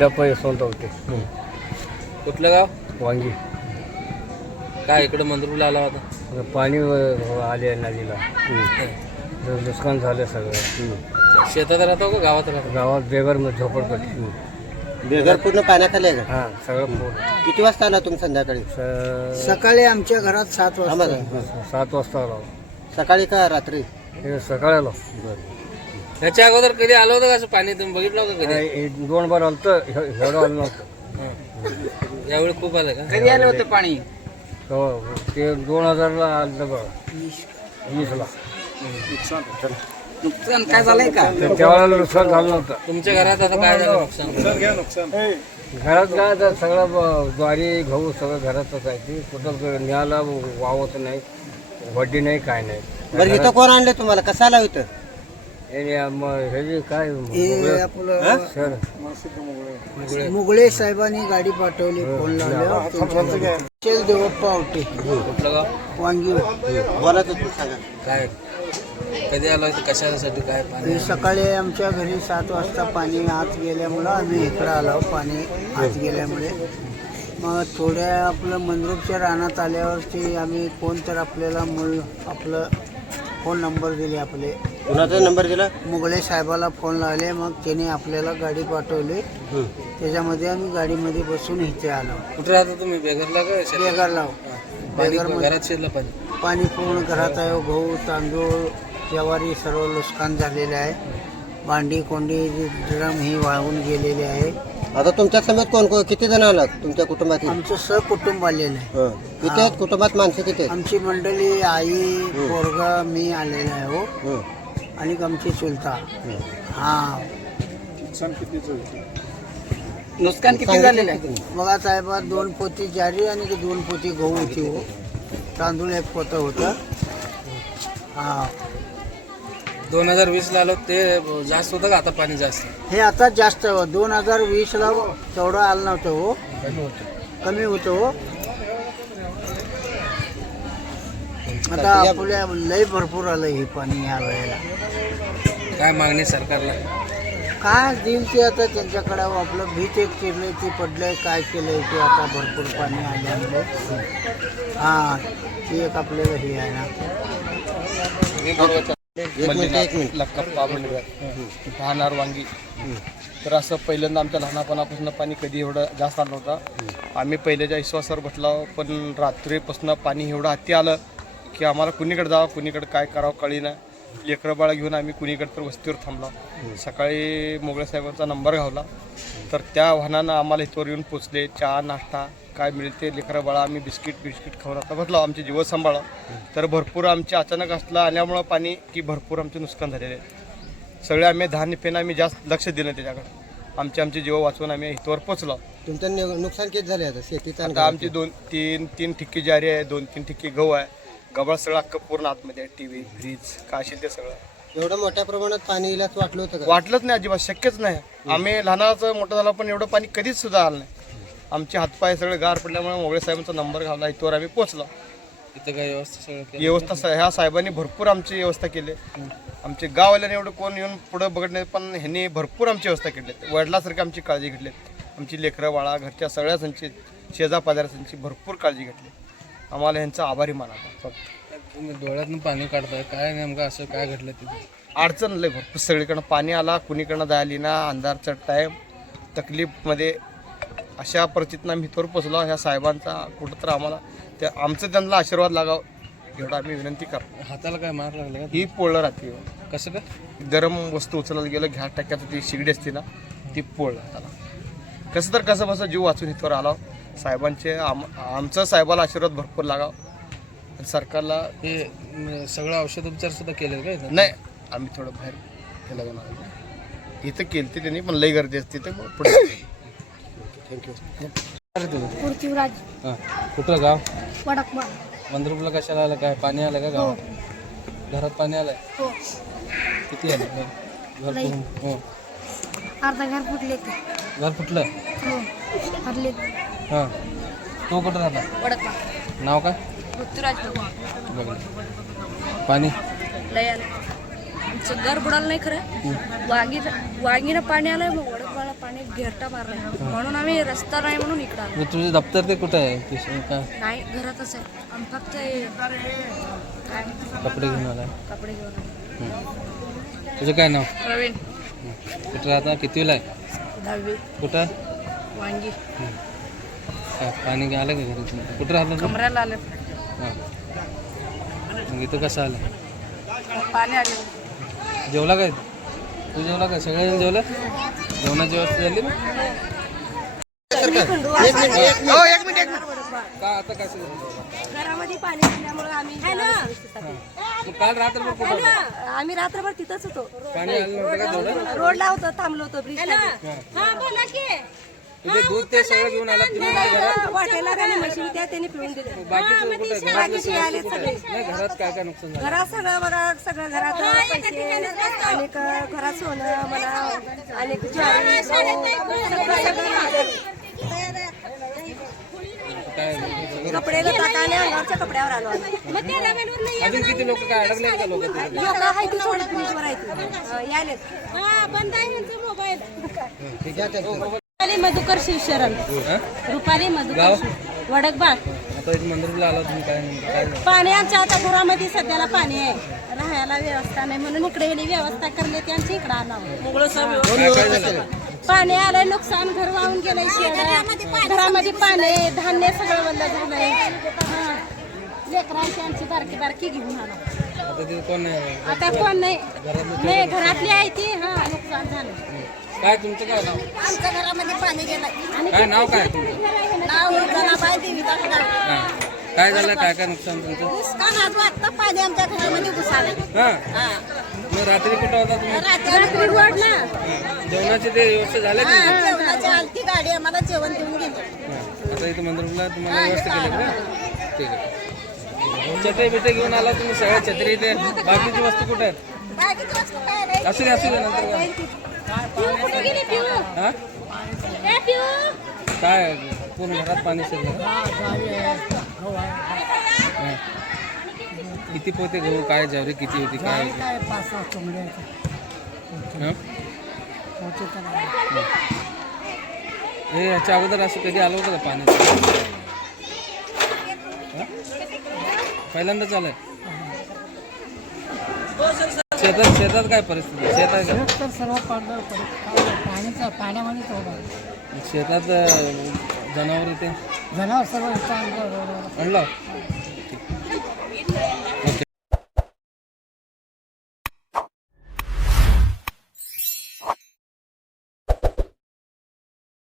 डप यशवंत होते. कुठलं गाव? वांगी. काय इकडं मंदरूला आला होता? पाणी आले नदीला. तर नुकसान झालं सगळं. शेतात राहतो का गावात राहतो? गावात बेगर झोपडपट्टी. बेघर पूर्ण पाण्याखाली आहे का? हां सगळं पूर्ण. किती वाजता आला तुम्ही संध्याकाळी? स- सकाळी आमच्या घरात सात थांबा वाजता. सात वाजता आलो. सकाळी का रात्री? हे सकाळी आलो. ह्याच्या अगोदर कधी आलं होतं का असं पाणी? तुम्ही बघितलं होतं कधी? दोन बार आलं तर एवढं आलं नव्हतं. हं. यावेळी खूप आलं का? कधी आलं होतं पाणी? हो ते दोन हजारला आलं बघा. वीसला. नुकसान काय झालंय का? तर त्यावेळेला नुकसान झालं नव्हतं. तुमच्या घरात आता काय झालं नुकसान? घरात काय आता सगळं ब- ज्वारी गहू सगळं घरातच आहे. ते कुठं न्यायला वावत नाही वड्डी नाही काय नाही. बरं इथं कोण आणले तुम्हाला? कसं आला इथं? हे म- हे जे काय हे आपलं सर मुगळे साहेबांनी गाडी पाठवली फोन. शेल देवप्पा गाव वांगी बोला तुम्ही सांगा काय कधी आलं कशासाठी काय पाणी सकाळी आमच्या घरी सात वाजता पाणी आत गेल्यामुळं आम्ही इकडं आलो पाणी आत गेल्यामुळे मग थोड्या आपलं मंद्रुपच्या रानात आल्यावरती आम्ही कोण तर आपल्याला मुल आपलं फोन नंबर दिले आपले कुणाचा नंबर दिला मुगळे साहेबाला फोन लावले मग त्याने आपल्याला गाडी पाठवली. त्याच्यामध्ये आम्ही गाडीमध्ये बसून इथे आलो. कुठे राहता तुम्ही? बेघरला का? लाव पाणी बेगरमध्ये घरात शिरलं पाणी. पाणी पूर्ण घरात आहे. गहू तांदूळ ज्वारी सर्व नुकसान झालेले आहे. भांडी कोंडी ड्रम ही वाहून गेलेले आहे. आता तुमच्या समेत कोण कोण किती जण आलात तुमच्या कुटुंबातील? आमचं सहकुटुंब आलेलं आहे. हं. किती आहेत? कुटुंबात माणसं किती आहेत? आमची मंडळी आई पोरगा मी आलेला आहे हो. हं. आणि आमची चुलता. हा. नुकसान किती झालेलं आहे? बघा साहेबा दोन पोती ज्वारी आणि ते दोन पोती गहू होती हो. तांदूळ एक पोतं होतं. हा. दोन हजार वीस ला आलो ते जास्त होतं का आता पाणी जास्त? हे आता जास्त. दोन हजार वीसला तेवढं आलं नव्हतं हो. कमी होतं हो. आता आपल्या लय भरपूर आलं हे पाणी या वेळेला. काय मागणी सरकारला? काय देईल ते आता त्यांच्याकडे? आपलं भीत एक चिरले ते पडलंय काय केलंय ते आता भरपूर पाणी आल्यामुळे. हा ते एक आपल्याला हे आहे ना. राहणार वांगी. तर असं पहिल्यांदा आमच्या लहानपणापासून पाणी कधी एवढं जास्त आलं नव्हतं आम्ही पहिल्याच्या विश्वासावर बसलो पण रात्रीपासून पाणी एवढं हाती आलं. की आम्हाला कुणीकडे जावं कुणीकडे काय करावं कळी ना लेकरं बाळा घेऊन आम्ही कुणीकडे तर वस्तीवर थांबलो. सकाळी मोगळे साहेबांचा नंबर घावला तर त्या वाहनानं आम्हाला इथवर येऊन पोचले. चहा नाश्ता काय मिळेल ते लेकरं बाळा आम्ही बिस्किट बिस्किट खाऊन आता बसलो. आमचे जीव सांभाळा तर भरपूर आमचे अचानक असलं आल्यामुळं पाणी की भरपूर आमचे नुकसान झालेले आहे. सगळे आम्ही धान्य पेन आम्ही जास्त लक्ष दिलं त्याच्याकडे. आमचे आमचे जीव वाचवून आम्ही इथवर पोचलो. तुमचं नुकसान किती झाले आता? शेतीचं आता आमची दोन तीन तीन ठिक्की जारी आहे दोन तीन ठिक्की गहू आहे. गव्हा सगळं अख्खं पूर्ण आतमध्ये टी व्ही फ्रीज काय असेल ते सगळं? एवढं मोठ्या प्रमाणात पाणी येईल असं वाटलं होतं का? वाटलंच नाही अजिबात शक्यच नाही. आम्ही लहानाचं मोठं झालं पण एवढं पाणी कधीच सुद्धा आलं नाही. आमचे हातपाय सगळे गार पडल्यामुळे मोगळे साहेबांचा नंबर घावला इथवर आम्ही पोचलो इथं काय व्यवस्था सगळं केलं? व्यवस्था सा- ह्या साहेबांनी भरपूर आमची व्यवस्था केली. आमचे गाववाल्याने एवढं कोण येऊन पुढं बघत नाही पण ह्यांनी भरपूर आमची व्यवस्था केली. वडिलासारखी आमची काळजी घेतली. आमची लेकरं बाळा घरच्या सगळ्याच शेजा पाजाऱ्यांची भरपूर काळजी घेतली. आम्हाला ह्यांचा आभारी माना फक्त. तुम्ही डोळ्यातून पाणी काढताय काय नेमकं असं काय घडलं तिथे? अडचण लय भरपूर सगळीकडनं पाणी आला कुणीकडनं जायली ना अंधारचा टाईम तकलीफमध्ये. अशा परिस्थितीनं आम्ही इथवर पोचलो ह्या साहेबांचा कुठं तर आम्हाला त्या आमचं त्यांना आशीर्वाद लागाव एवढं आम्ही विनंती करतो. हाताला काय मार लागला का ही पोळलं राहते कसं काय? गरम वस्तू उचलायला गेलं घ्या टाक्याचं ती शिगडी असते ना ती पोळलं त्याला कसं तर कसं बसं जीव वाचून इथवर आलो. साहेबांचे आम आमचं साहेबाला आशीर्वाद भरपूर लागाव. आणि सरकारला हे सगळं औषध उपचार सुद्धा केले का इथं? नाही आम्ही थोडं बाहेर केलं जाणार इथं केलं ते त्यांनी पण लई गर्दी असते तर मग पुढे पृथ्वीराज हां कुठलं गाव? मंद्रुपला कशाला आलं काय? पाणी आलं का गावात? घरात पाणी आलंय? हो. किती आलं? घर लई. फुटून- हो. अर्धा घर फुटले ते. घर फुटलं? हो हरले हां. तो कुठं राहता नाव काय? पृथ्वीराज बघ. पाणी? लय आलं. आमचं घर बुडालं नाही खरं. वाघी वाघीनं पाणी आलंय मग वडकबाला पाणी घेरटा मारलाय. म्हणून आम्ही रस्ता नाही म्हणून इकडं आलो. मग तुझे दप्तर ते कुठं आहे? पिशवी का? नाही घरातच आहे. आम्ही फक्त हे काय? कपडे घेऊन आला कपडे घेऊन आलो. तुझं काय नाव? प्रवीण. कुठं राहता? कितीला आहे? दहावी. कुठं? वांगी. पाणी आलं का घरी तुमचं कुठं राहता तू कमऱ्याला आले. हां. मग इथं कसं आलं? पाणी आले. जेवला काय? तू जेवला काय सगळेजण जेवलं? जेवणाची व्यवस्था झाली ना? का आता काय सुरू घरामध्ये पाणी असल्यामुळे आम्ही मग काल रात्रभर कुठं होता? आम्ही रात्रभर तिथंच होतो. पाणी आलं नव्हतं का तेवढं रोडला होतो थांबलो होतो ब्रिज तुझे दूध ते सगळं घेऊन आला तुम्ही घरात? वाटेला आणि म्हशी त्या त्यांनी पिळून दिले. बाकीचं कुठं? घरातलं बाकीचे आले कुठं? आहे? नाही घरात काय काय नुकसान झालं? घरात सगळं बघा सगळं घरात पैसे आणि घरात सोनं म्हणा आणि ज्वारी सगळं सगळं. काय कपडे अंगावरच्या कपड्यावर आलो आम्ही. अजून किती लोक काय अडकले का लोक लोकं आहे ती थोडी ब्रिजवर आहे ती यायलेत रुपाली मधुकर शिवशरण? रुपाली गाव? मधुकर वडकबाग. आता इथे मंदिरला आला तुम्ही काय नेमकं काय झालं? पाणी आमच्या आता घरामध्ये सध्याला पाणी आहे. राहायला व्यवस्था नाही म्हणून इकडे येणे व्यवस्था करणे त्यांची इकडे आला. काय काय झालं? पाणी आलंय नुकसान घर वाहून गेलंय घरामध्ये पाणी धान्य सगळं वल्ल झालंय. हा. लेकरांची आमची बारकी बारकी घेऊन आला. आता तिथे कोण नाही? आता कोण नाही? नाही घरातली आहे ती. हा नुकसान झालं काय तुमचं काय नाव? आमच्या घरामध्ये पाणी गेलं. काय नाव काय तुमचं? नाव जनाबाई. हा. काय झालं? काय काय नुकसान तुमचं? नुकसान आज वाटतं पाणी आमच्या घरामध्ये घुसालं हा. मग रात्री कुठं होता तुम्ही? रात्री. जेवणाचे ते व्यवस्था झाले की? जेवणाची आलती गाडी आम्हाला जेवण देऊन गेली. हा. आता इथे मंदिरला तुम्हाला व्यवस्था केली का? ठीक आहे. चटई बिटे घेऊन आला तुम्ही सगळ्या छत्री इथे बाकीची वस्तू कुठे आहेत? बाकीची वस्तू काय नाही. असू दे असू दे नंतर घ्या. कुठे गेली पिऊ हा ए पिऊ काय पूर्ण घरात पाणी शिरलं. किती पोते गहू काय ज्वारी किती होती काय? हा? हे याच्या अगोदर असं कधी आलं होतं का पाणी हा? पहिल्यांदाच आलंय शेतात शेतात काय परिस्थिती? आहे? शेत आहे का सर्व पाण्याचा पाण्यामध्ये शेतात जनावर ते? जनावर सर्व आणलं?